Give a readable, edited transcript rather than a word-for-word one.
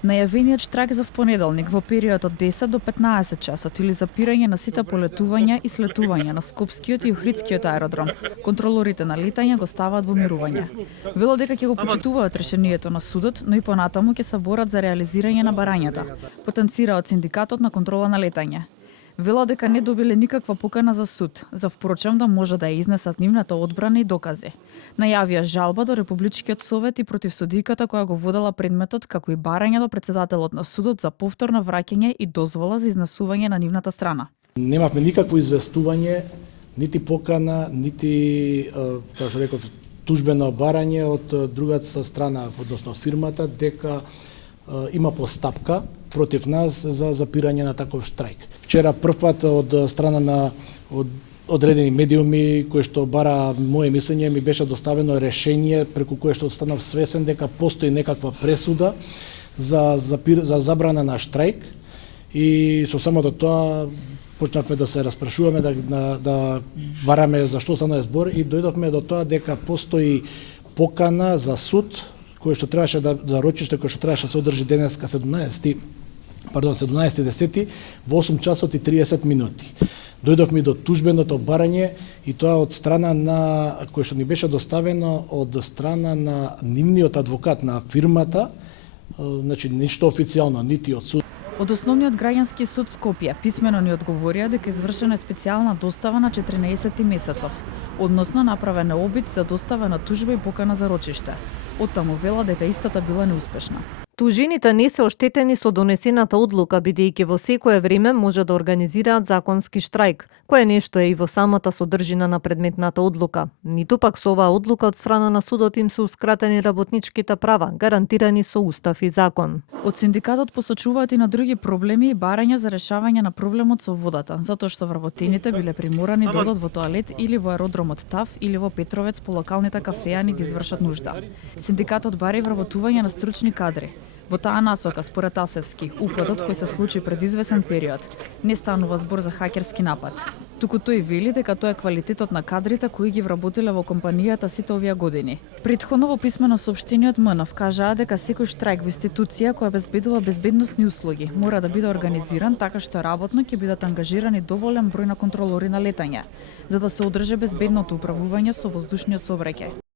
Најавениот штрајк за впонеделник во период од 10 до 15 часот или запирање на сите полетувања и слетувања на Скопскиот и Охридскиот аеродром. Контролорите на летање го ставаат во мирување. Вело дека ќе го почитуваат решението на судот, но и понатаму ќе се борат за реализирање на барањата, потенцира од синдикатот на контрола на летање. Вело дека не добиле никаква покана за суд, за впрочем да може да ја изнесат нивната одбрана и докази. Најавија жалба до Републичкиот совет и против судиката која го водела предметот, како и барање до председателот на судот за повторно враќање и дозвола за изнесување на нивната страна. Немавме никакво известување, нити покана, нити, како што реков, тужбено барање од другата страна, односно од фирмата, дека има постапка против нас за запирање на таков штрајк. Вчера првпат од страна на одредени медиуми кои што бара моje мислење ми беше доставено решение преку кое што станав свесен дека постои некаква пресуда за забрана на штрајк и со самото тоа почнавме да се распрашуваме, да бараме за што станува збор и дојдовме до тоа дека постои покана за суд кој што требаше за рочиште кој што требаше да се одржи денеска 17.10 во 8 часот и 30 минути. Дојдовме до тужбеното барање и тоа од страна на кој што ни беше доставено од страна на нивниот адвокат на фирмата, значи ништо официјално, нити од суд. Од Основниот граѓански суд Скопје писмено ни одговорија дека извршена специјална достава на 14 месецов, односно направен обид за достава на тужба и покана за рочиште. Оттаму вела дека истата била неуспешна. Тужените не се оштетени со донесената одлука, бидејќи во секое време може да организираат законски штрајк, кое нешто е и во самата содржина на предметната одлука. Ниту пак со оваа одлука од страна на судот им сеускратени работничките права, гарантирани со устав и закон. Од синдикатот посочуваат и на други проблеми и барања за решавање на проблемот со водата, затоа што вработените биле приморани да одат во тоалет или во аеродромот ТАВ или во Петровец по локалните кафеани да извршат нужда. Синдикатот бара и вработување на стручни кадри. Во таа насока, според Асевски, упадот кој се случи пред извесен период, не станува збор за хакерски напад. Туку тој вели дека тоа е квалитетот на кадрите кои ги вработиле во компанијата сите овие години. Претходно во писмено соопштение од МНФ кажаа дека секој штрајк во институција која обезбедува безбедносни услуги мора да биде организиран така што работно ќе бидат ангажирани доволен број на контролори на летање, за да се одржи безбедното управување со воздушниот сообраќај.